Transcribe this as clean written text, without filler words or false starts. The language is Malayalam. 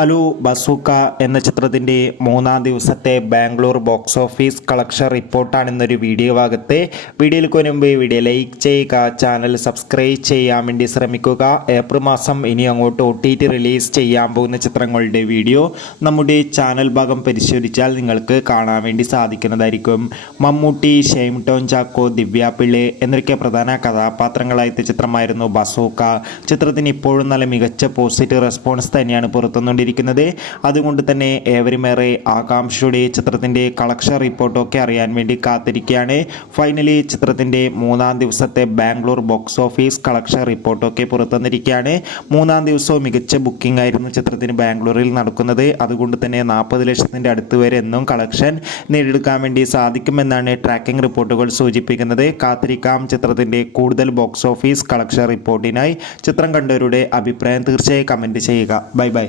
അലു ബസൂക്ക എന്ന ചിത്രത്തിൻ്റെ മൂന്നാം ദിവസത്തെ ബാംഗ്ലൂർ ബോക്സ് ഓഫീസ് കളക്ഷൻ റിപ്പോർട്ടാണ് ഇന്നൊരു വീഡിയോ ഭാഗത്ത്. വീഡിയോയിൽ മുൻപ് വീഡിയോ ലൈക്ക് ചെയ്യുക, ചാനൽ സബ്സ്ക്രൈബ് ചെയ്യാൻ വേണ്ടി ശ്രമിക്കുക. ഏപ്രിൽ മാസം ഇനി അങ്ങോട്ട് OTT റിലീസ് ചെയ്യാൻ പോകുന്ന ചിത്രങ്ങളുടെ വീഡിയോ നമ്മുടെ ചാനൽ ഭാഗം പരിശോധിച്ചാൽ നിങ്ങൾക്ക് കാണാൻ വേണ്ടി സാധിക്കുന്നതായിരിക്കും. മമ്മൂട്ടി, ഷെയ്ൻ ടോം ചാക്കോ, ദിവ്യ പിള്ളെ എന്നൊക്കെ പ്രധാന കഥാപാത്രങ്ങളായ ചിത്രമായിരുന്നു ബസൂക്ക. ചിത്രത്തിന് ഇപ്പോഴും നല്ല മികച്ച പോസിറ്റീവ് റെസ്പോൺസ് തന്നെയാണ് പുറത്തുനിന്നുകൊണ്ടിരിക്കുന്നത്. അതുകൊണ്ട് തന്നെ ഏവരുമേറെ ആകാംക്ഷയുടെ ചിത്രത്തിൻ്റെ കളക്ഷൻ റിപ്പോർട്ടൊക്കെ അറിയാൻ വേണ്ടി കാത്തിരിക്കുകയാണ്. ഫൈനലി ചിത്രത്തിൻ്റെ മൂന്നാം ദിവസത്തെ ബാംഗ്ലൂർ ബോക്സ് ഓഫീസ് കളക്ഷൻ റിപ്പോർട്ടൊക്കെ പുറത്തുവന്നിരിക്കുകയാണ്. മൂന്നാം ദിവസവും മികച്ച ബുക്കിംഗ് ആയിരുന്നു ചിത്രത്തിന് ബാംഗ്ലൂരിൽ നടക്കുന്നത്. അതുകൊണ്ട് തന്നെ 40 ലക്ഷത്തിൻ്റെ അടുത്ത് വരെ എന്നും കളക്ഷൻ നേടിയെടുക്കാൻ വേണ്ടി സാധിക്കുമെന്നാണ് ട്രാക്കിംഗ് റിപ്പോർട്ടുകൾ സൂചിപ്പിക്കുന്നത്. കാത്തിരിക്കാം ചിത്രത്തിൻ്റെ കൂടുതൽ ബോക്സ് ഓഫീസ് കളക്ഷൻ റിപ്പോർട്ടിനായി. ചിത്രം കണ്ടവരുടെ അഭിപ്രായം തീർച്ചയായും കമൻറ്റ് ചെയ്യുക. Bye bye.